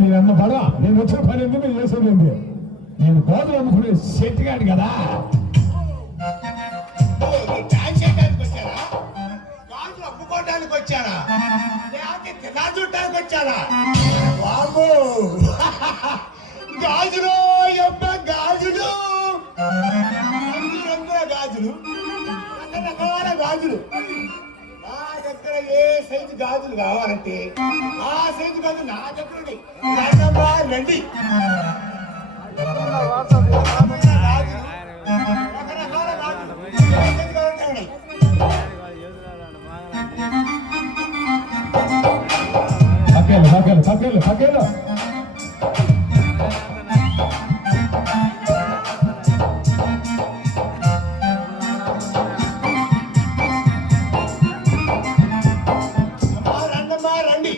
మీరన్న పడా నేను వచ్చిన పని ఎందుకు చేసేది నేను గోధులు అమ్ముకునే సెట్ కాదు కదా. అమ్ముకోవడానికి వచ్చారా తినాచుట్టానికి వచ్చారా బాబు? గాజులు అమ్మ గాజులు, రంగుల గాజులు, రకరకాల గాజులు. నా దగ్గర ఏ సైజు గాజులు కావాలంటే ఆ సైజు గాజులు నా దగ్గర రండి. రకరకాల గాజులు ఉన్నాయి. పక్కేళ్ళు రండి.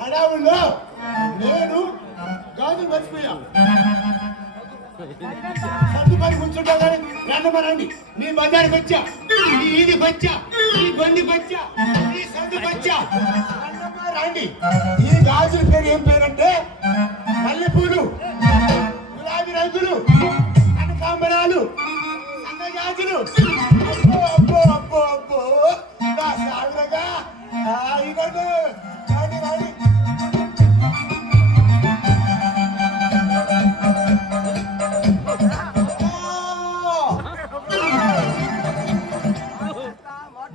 హడావుల్లో నేను గాజులు మర్చిపోయా. సర్దుపడి కూర్చుంటా కానీ రండి. మీ బజార్కి వచ్చా, మీ ఈదికి వచ్చా, మీ గొంతుకి వచ్చా, మీ సందుకి వచ్చా. రండి. ఈ గాజుల పేరు ఏం పేరంటే మల్లెపూలు, గులాబీ రంగులు, కనకాంబరాలు, సన్న గాజులు. అబ్బో అబ్బో అబ్బో అబ్బో సాగురగా ఇవ్వండి. రండి రండి.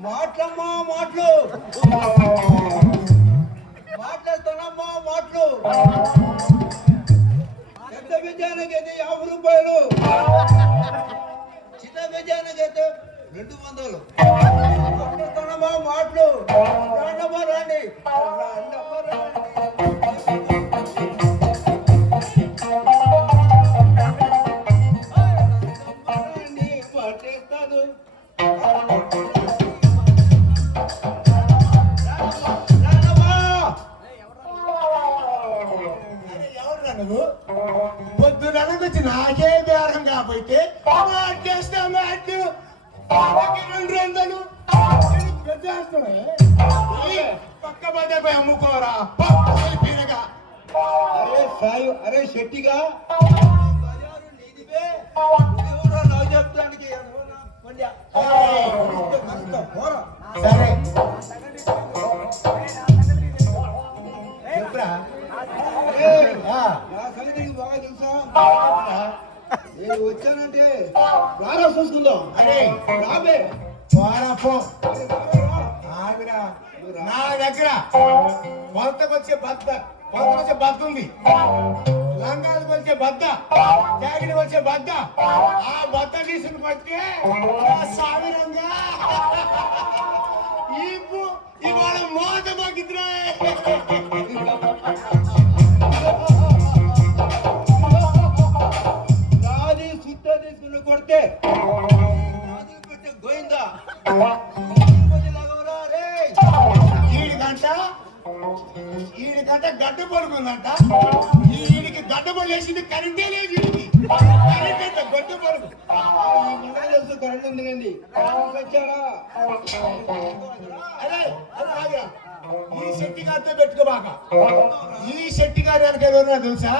మాటలమ్మా మాటలు, మాట్లాడుతున్నామ్మా మాటలు. పెద్ద విజయానికి అయితే 50 రూపాయలు, చిన్న విజయానికి అయితే 200. మాట్లాడుతున్నామ్మా మాటలు. రండమ్మా రండి. మాట్లాడతాను. పొద్దున వచ్చి నాకే బేరం కాకపోతే చేస్తా మ్యాట్ 200 పక్క బజార్పై అమ్ముకోరా. అరే శెట్టిగా నవ్వు చెప్పడానికి సరే బాగా తెలుసా? నేను వచ్చానంటే రారా చూసుకుందాం. అరే రాబే నా దగ్గర కొలతకొచ్చే బద్ద ఉంది, లంగాలకు వచ్చే బద్ద, జాకెట్ వచ్చే బద్ద. ఆ బద్ద తీసుకుని పడితే సావిరంగా ఇవాళ మోత మాకిద్రే. నాది సుత్త తీసుకుని కొడితే గోయిందా ఈడికంట గడ్డ పడుకుందంట. ఈడికి గడ్డ పడు వేసింది కరెంటే లేదు. ఈడికి కరెంట్ గడ్డ పడుకు కరెంట్ ఉంది కండి వచ్చాడా? అరే అదే ఈ శెట్టి గారితో పెట్టుకోబాక. ఈ శెట్టి గారు వెనక ఎవరున్నా తెలుసా?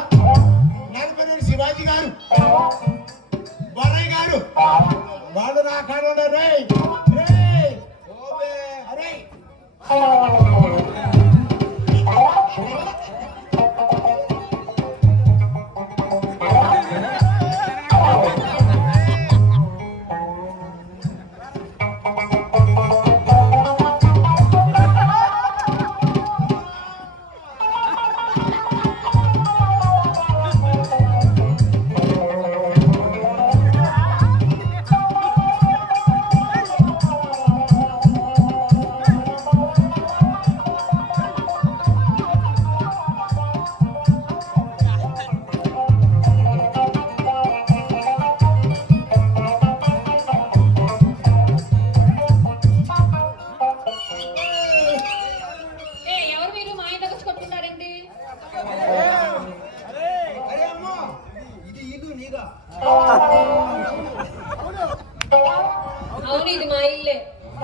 నలపనేని శివాజీ గారు, బొర్రయ్య గారు. వాళ్ళు నా కాడ ఉన్నారు. అరే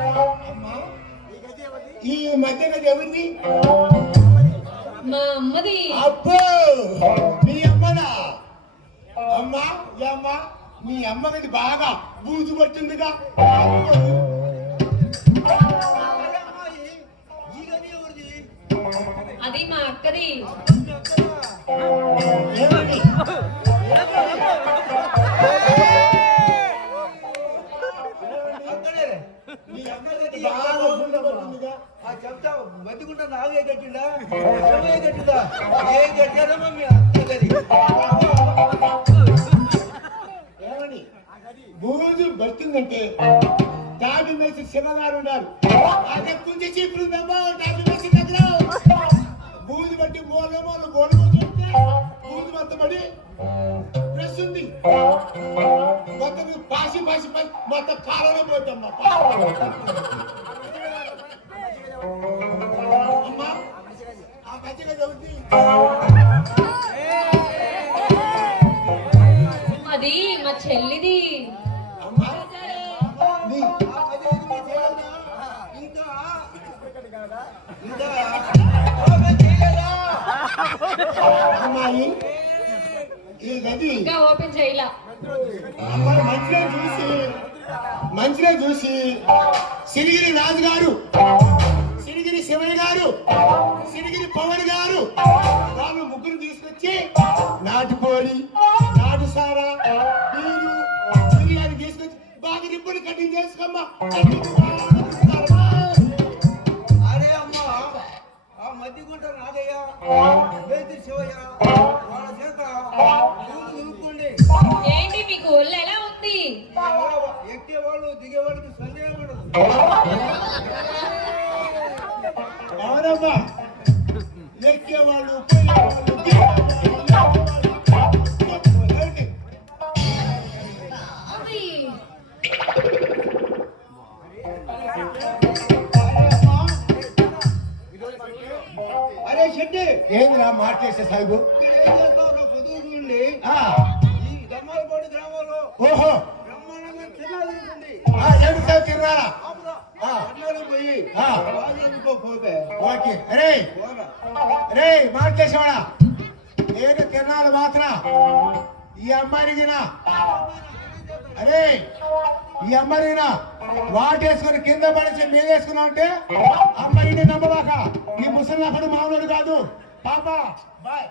అమ్మా ఈ మధ్య గది ఎవరిది? మా అమ్మది. అబ్బో మీ అమ్మనా? అమ్మా ఈ అమ్మ మీ అమ్మ గది బాగా బూజు పట్టిందిగా. అది మా అక్కది. ఏమండి? మీ అమ్మ గది బాగా బూజు పట్టిందిగా. చెప్తా బతికుంటా నాగే కట్టిందా కట్టిందా ఏం కట్టారమ్మా మీ అత్తగది ఏమండి? బూజు పట్టిందంటే డాబీ మేసి శివగారు ఉన్నారు. అదే కుంచి చీపులు డాబీ మేసి దగ్గర బూజు పట్టి మూల గోడ చెప్తే బూజు మొత్తం పడి ప్రెస్ ఉంది మొత్తం పాసి మొత్తం కాలంలో పోతామ్మా. అమ్మా ఆ మధ్యగా చదువుతుంది. అది మా చెల్లిది. అమ్మా నీ అమ్మాయి ఈ గది ఇంకా ఓపెన్ చేయలా. అమ్మాయి మంచిగా చూసి సిరిగిరి రాజు గారు, సిరిగిరి శివయ్య గారు, సిరిగిరి పవన్ గారు వాళ్ళు ముగ్గురు తీసుకొచ్చి నాటుకోడి, నాటు సారా, బీరు, బిర్యానీ తీసుకొచ్చి బాగా రిబ్బన్ కటింగ్ చేసుకోమ్మా. అరే అమ్మా ఆ మధ్యగుంట నాగయ్య వేతి శివయ్య వాళ్ళ చేత ఊరు దులుపుకోండి. ఏంటి మీకు ఒళ్ళు ఎలా ఉంది? ఎక్కేవాళ్ళు దిగేవాళ్ళకి సందేహం ఉండదు. అవునమ్మా ఎక్కేవాళ్ళు అది అరే షెడ్డి ఏందిరా మార్చేసే సాగు? ఇక్కడ ఏం చేస్తావు నా పొదుగు నుండి ఈ దమ్మాలపాడు గ్రామంలో ఓహో బ్రహ్మాండంగా తిన్నాడు ఉంటుంది. ఏడు సార్ తిన్నారా? ఆపురా. ఆ. అన్నాడు పోయి ఆ. బాగా పోతే ఓకే అరే పోరా. అరే మార్చేసేవాడా నేను తిన్నాను మాత్రం ఈ అమ్మాయినా అరే ఈ అమ్మాయినా వాటేసుకొని కింద పడేసి మీదేసుకున్నా అంటే అమ్మాయిని నమ్మవాక ఈ ముసలి అక్కడ మామూలు కాదు పాప బాయ్